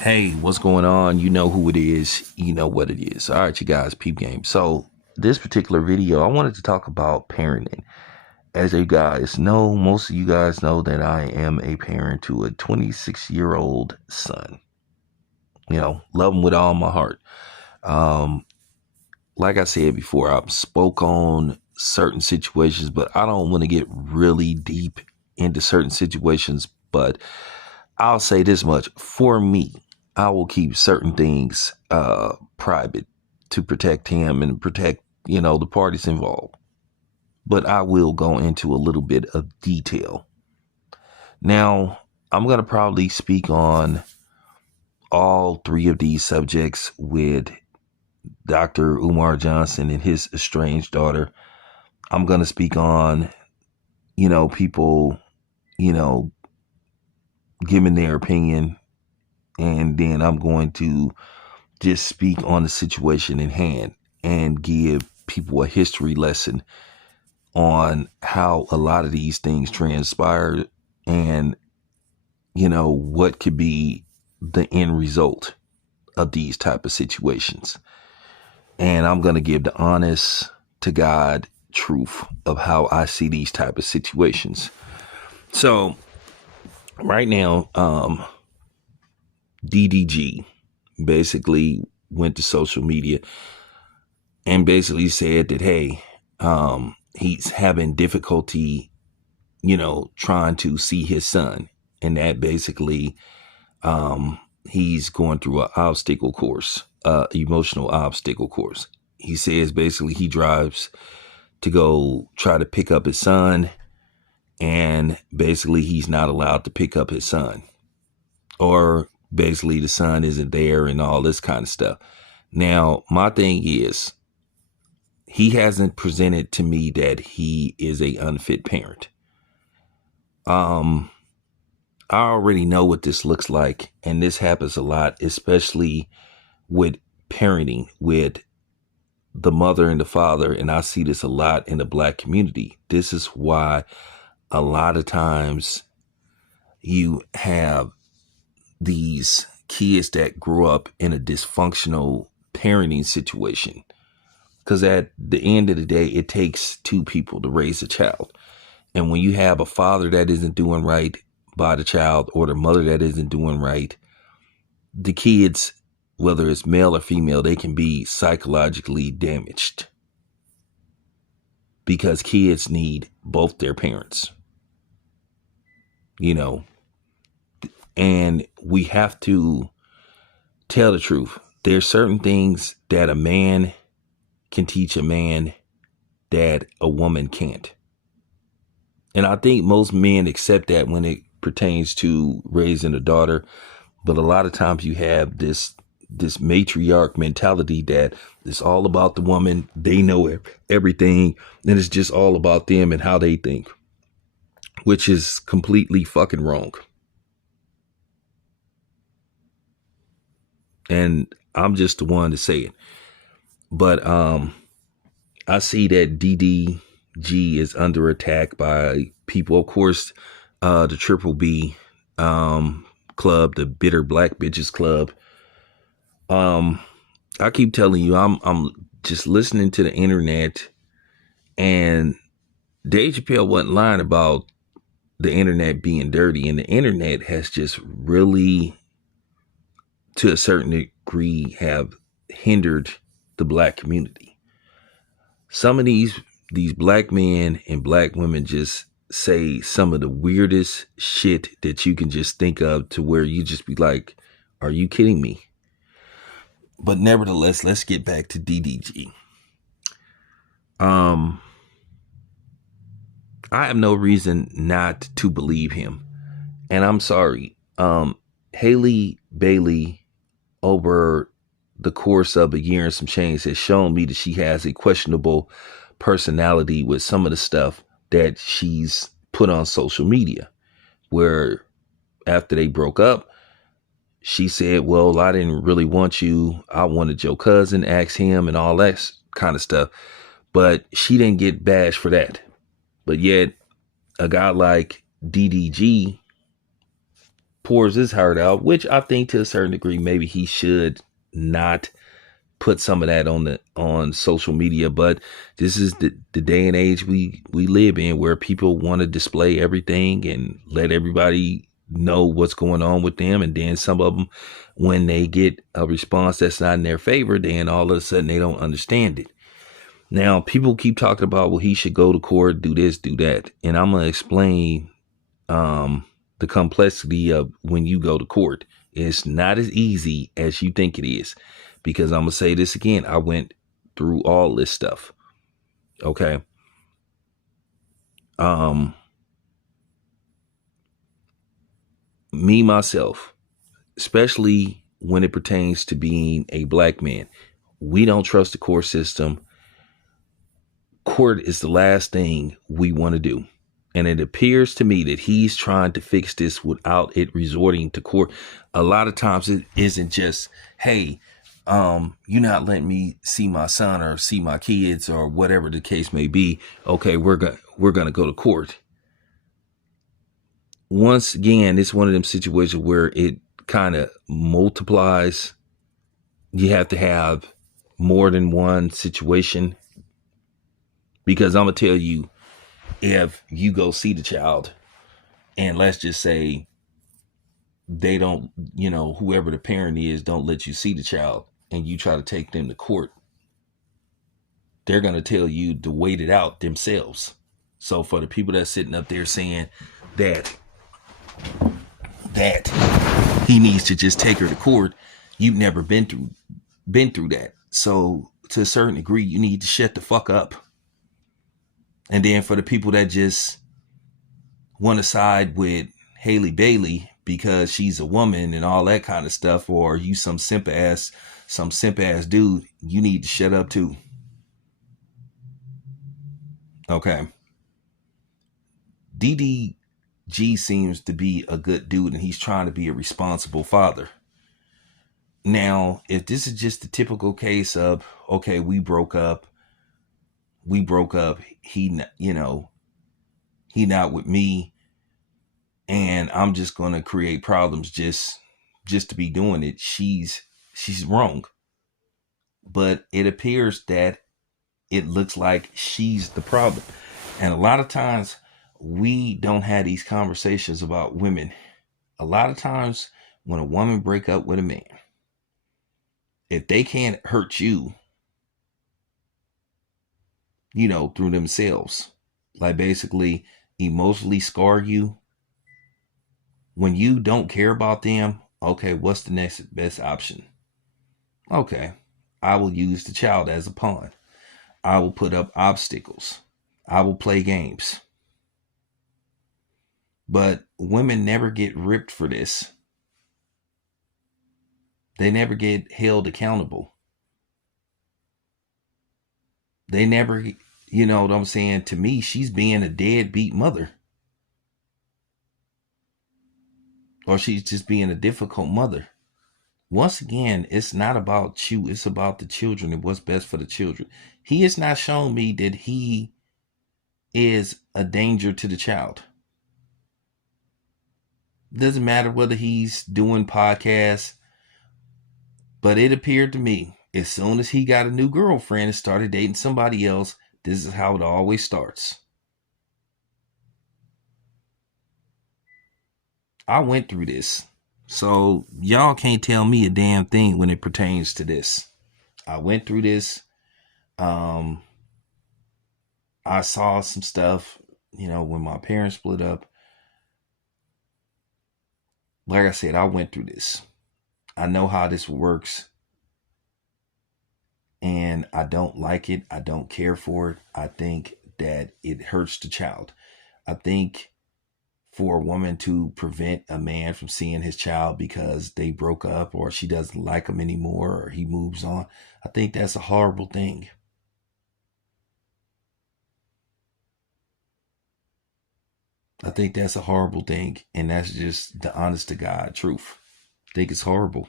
Hey, what's going on? You know who it is. You know what it is. All right, you guys, peep game. So this particular video, I wanted to talk about parenting. As you guys know, most of you guys know that I am a parent to a 26-year-old son. Love him with all my heart. Um, like I said before, I've spoke on certain situations, but I don't want to get really deep into certain situations. But I'll say this much. For me, I will keep certain things private to protect him and protect, the parties involved. But I will go into a little bit of detail. Now, I'm going to probably speak on all three of these subjects with Dr. Umar Johnson and his estranged daughter. I'm going to speak on, people, you know, giving their opinion. And then I'm going to just speak on the situation in hand and give people a history lesson on how a lot of these things transpired and, what could be the end result of these type of situations. And I'm going to give the honest to God truth of how I see these type of situations. So right now, DDG basically went to social media and basically said that, hey, he's having difficulty, trying to see his son. And that basically, he's going through an obstacle course, emotional obstacle course. He says basically he drives to go try to pick up his son, and basically he's not allowed to pick up his son, or basically the son isn't there and all this kind of stuff. Now, my thing is, he hasn't presented to me that he is a unfit parent. I already know what this looks like, and this happens a lot, especially with parenting with the mother and the father, and I see this a lot in the Black community. This is why a lot of times you have these kids that grow up in a dysfunctional parenting situation. Because at the end of the day, it takes two people to raise a child. And when you have a father that isn't doing right by the child, or the mother that isn't doing right, the kids, whether it's male or female, they can be psychologically damaged. Because kids need both their parents. And we have to tell the truth. There's certain things that a man can teach a man that a woman can't. And I think most men accept that when it pertains to raising a daughter. But a lot of times you have this matriarch mentality that it's all about the woman. They know everything. And it's just all about them and how they think, which is completely fucking wrong. And I'm just the one to say it. But I see that DDG is under attack by people. Of course, the Triple B club, the Bitter Black Bitches Club. I keep telling you, I'm just listening to the internet, and Dave Chappelle wasn't lying about the internet being dirty, and the internet has just really, to a certain degree, have hindered the Black community. Some of these Black men and Black women just say some of the weirdest shit that you can just think of, to where you just be like, are you kidding me? But nevertheless, let's get back to DDG. I have no reason not to believe him. And I'm sorry. Haley Bailey, over the course of a year and some change, has shown me that she has a questionable personality with some of the stuff that she's put on social media, where after they broke up, she said, well, I didn't really want you. I wanted your cousin, ask him, and all that kind of stuff. But she didn't get bashed for that. But yet a guy like DDG pours his heart out, which I think to a certain degree maybe he should not put some of that on social media. But this is the day and age we live in, where people want to display everything and let everybody know what's going on with them. And then some of them, when they get a response that's not in their favor, then all of a sudden they don't understand it. Now people keep talking about, well, he should go to court, do this, do that, and I'm gonna explain the complexity of when you go to court. It's not as easy as you think it is, because I'm gonna say this again. I went through all this stuff. Okay. Me myself, especially when it pertains to being a black man, we don't trust the court system. Court is the last thing we want to do. And it appears to me that he's trying to fix this without it resorting to court. A lot of times it isn't just, hey, you're not letting me see my son or see my kids or whatever the case may be. Okay, we're gonna go to court. Once again, it's one of them situations where it kind of multiplies. You have to have more than one situation, because I'm gonna tell you, if you go see the child and let's just say they don't, whoever the parent is, don't let you see the child, and you try to take them to court, they're going to tell you to wait it out themselves. So for the people that's sitting up there saying that he needs to just take her to court, you've never been through that. So to a certain degree, you need to shut the fuck up. And then for the people that just want to side with Haley Bailey because she's a woman and all that kind of stuff, or you some simp ass dude, you need to shut up too. Okay. DDG seems to be a good dude, and he's trying to be a responsible father. Now, if this is just the typical case of, okay, we broke up, he not with me, and I'm just going to create problems just to be doing it, she's wrong. But it appears that it looks like she's the problem. And a lot of times we don't have these conversations about women. A lot of times when a woman break up with a man, if they can't hurt you, through themselves, like basically emotionally scar you, when you don't care about them, okay, what's the next best option? Okay, I will use the child as a pawn. I will put up obstacles. I will play games. But women never get ripped for this. They never get held accountable. They never, you know what I'm saying? To me, she's being a deadbeat mother. Or she's just being a difficult mother. Once again, it's not about you. It's about the children and what's best for the children. He has not shown me that he is a danger to the child. Doesn't matter whether he's doing podcasts, but it appeared to me, as soon as he got a new girlfriend and started dating somebody else, this is how it always starts. I went through this. So y'all can't tell me a damn thing when it pertains to this. I went through this. I saw some stuff, when my parents split up. Like I said, I went through this. I know how this works. And I don't like it. I don't care for it. I think that it hurts the child. I think for a woman to prevent a man from seeing his child because they broke up or she doesn't like him anymore or he moves on, I think that's a horrible thing. I think that's a horrible thing. And that's just the honest to God truth. I think it's horrible.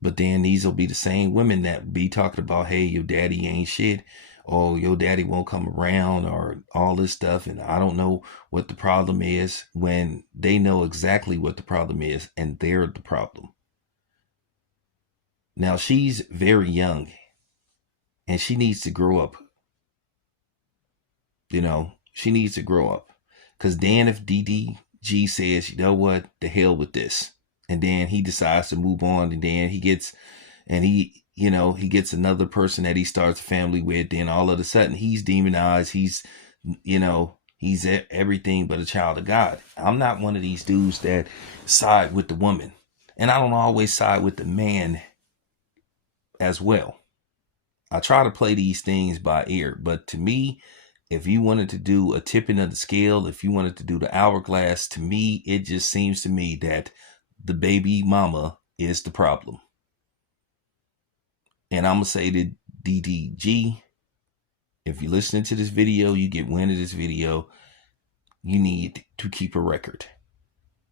But then these will be the same women that be talking about, hey, your daddy ain't shit, or your daddy won't come around, or all this stuff. And I don't know what the problem is, when they know exactly what the problem is and they're the problem. Now, she's very young and she needs to grow up. She needs to grow up. Because then if DDG says, you know what, the hell with this, and then he decides to move on, and then he gets another person that he starts a family with, then all of a sudden he's demonized. He's everything but a child of God. I'm not one of these dudes that side with the woman. And I don't always side with the man as well. I try to play these things by ear. But to me, if you wanted to do a tipping of the scale, if you wanted to do the hourglass, to me, it just seems to me that the baby mama is the problem. And I'm going to say to DDG, if you're listening to this video, you get wind of this video, you need to keep a record.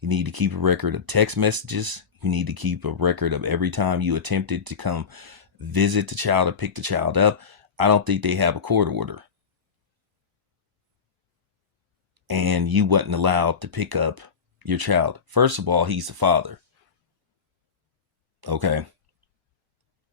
You need to keep a record of text messages. You need to keep a record of every time you attempted to come visit the child or pick the child up. I don't think they have a court order. And you wasn't allowed to pick up your child. First of all, he's the father. Okay.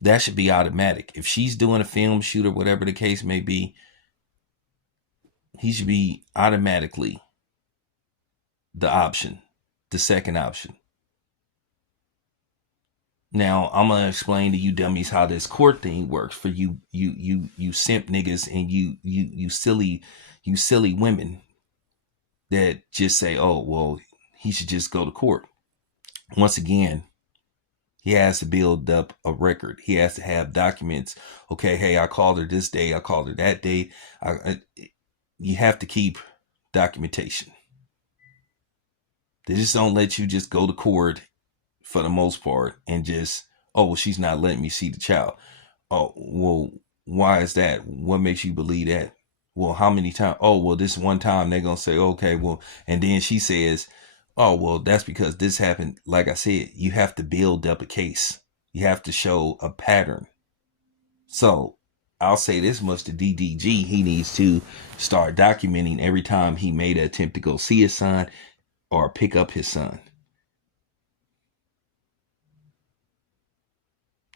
That should be automatic. If she's doing a film shoot or whatever the case may be, he should be automatically the option, the second option. Now, I'm going to explain to you dummies how this court thing works for you simp niggas and you silly women that just say, oh, well, he should just go to court. Once again, he has to build up a record. He has to have documents. Okay, hey, I called her this day. I called her that day. You have to keep documentation. They just don't let you just go to court for the most part and just, oh, well, she's not letting me see the child. Oh, well, why is that? What makes you believe that? Well, how many times? Oh, well, this one time they're going to say, okay, well, and then she says, oh, well, that's because this happened. Like I said, you have to build up a case. You have to show a pattern. So I'll say this much to DDG. He needs to start documenting every time he made an attempt to go see his son or pick up his son.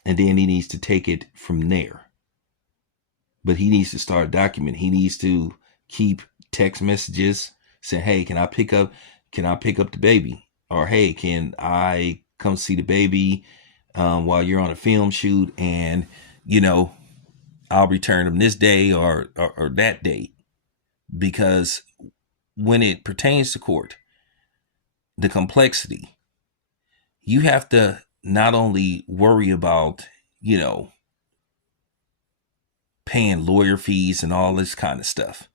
And then he needs to take it from there. But he needs to start documenting. He needs to keep text messages saying, hey, can I pick up the baby? Or, hey, can I come see the baby while you're on a film shoot? And, I'll return him this day or that date. Because when it pertains to court, the complexity, you have to not only worry about, paying lawyer fees and all this kind of stuff.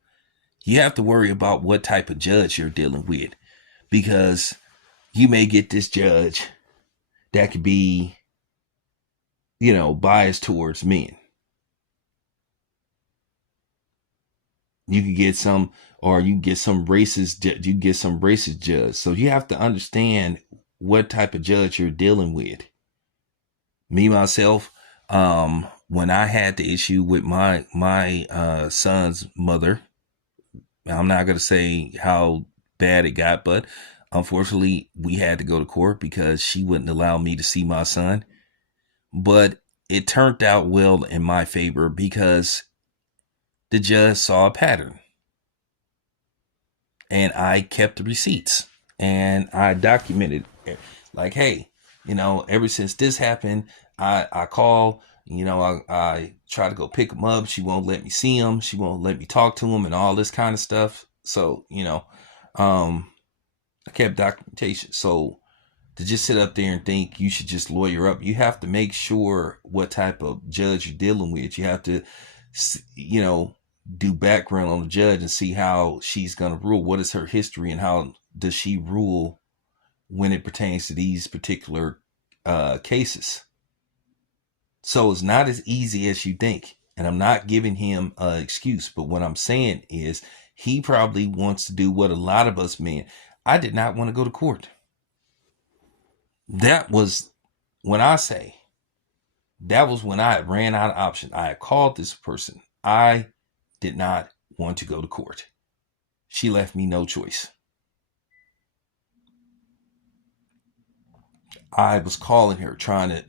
You have to worry about what type of judge you're dealing with, because you may get this judge that could be, biased towards men. You could get some, or you get some racist judge. So you have to understand what type of judge you're dealing with. Me, myself, when I had the issue with my son's mother, I'm not going to say how bad it got, but unfortunately we had to go to court because she wouldn't allow me to see my son. But it turned out well in my favor because the judge saw a pattern. And I kept the receipts and I documented it. Like, hey, ever since this happened, I call, I try to go pick him up. She won't let me see him. She won't let me talk to him and all this kind of stuff. So, I kept documentation. So to just sit up there and think you should just lawyer up, you have to make sure what type of judge you're dealing with. You have to, do background on the judge and see how she's going to rule. What is her history and how does she rule when it pertains to these particular cases? So it's not as easy as you think. And I'm not giving him an excuse, but what I'm saying is he probably wants to do what a lot of us men. I did not want to go to court. That was when I say That was when I ran out of option. I had called this person. I did not want to go to court. She left me no choice. I was calling her, trying to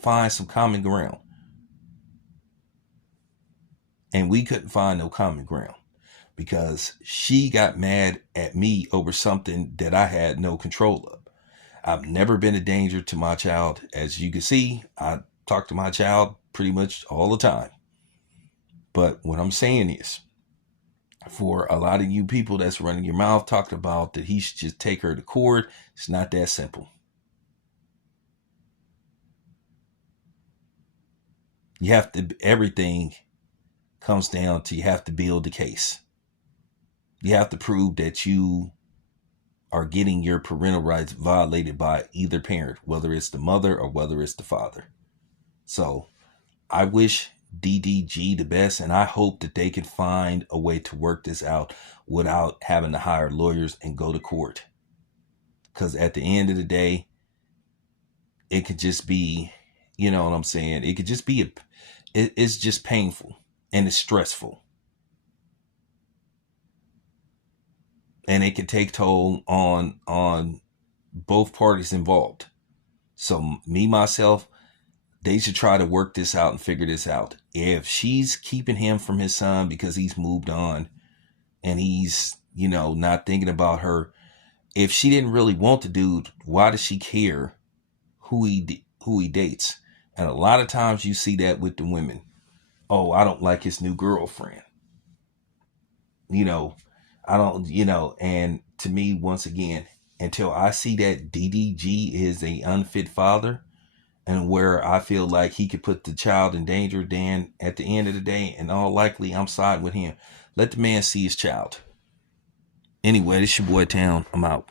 find some common ground. And we couldn't find no common ground because she got mad at me over something that I had no control of. I've never been a danger to my child. As you can see, I talk to my child pretty much all the time. But what I'm saying is, for a lot of you people that's running your mouth talking about that he should just take her to court, it's not that simple. You have to, everything comes down to you have to build the case. You have to prove that you are getting your parental rights violated by either parent, whether it's the mother or whether it's the father. So I wish DDG the best, and I hope that they can find a way to work this out without having to hire lawyers and go to court. Because at the end of the day, it could just be, you know what I'm saying? It could just be, it's just painful and it's stressful. And it can take toll on both parties involved. So me, myself, they should try to work this out and figure this out. If she's keeping him from his son because he's moved on and he's, you know, not thinking about her, if she didn't really want the dude, why does she care who he dates? And a lot of times you see that with the women. Oh, I don't like his new girlfriend. You know, I don't, you know, and to me, once again, until I see that DDG is a unfit father, and where I feel like he could put the child in danger, then at the end of the day, in all likely, I'm siding with him. Let the man see his child. Anyway, this your boy Town. I'm out.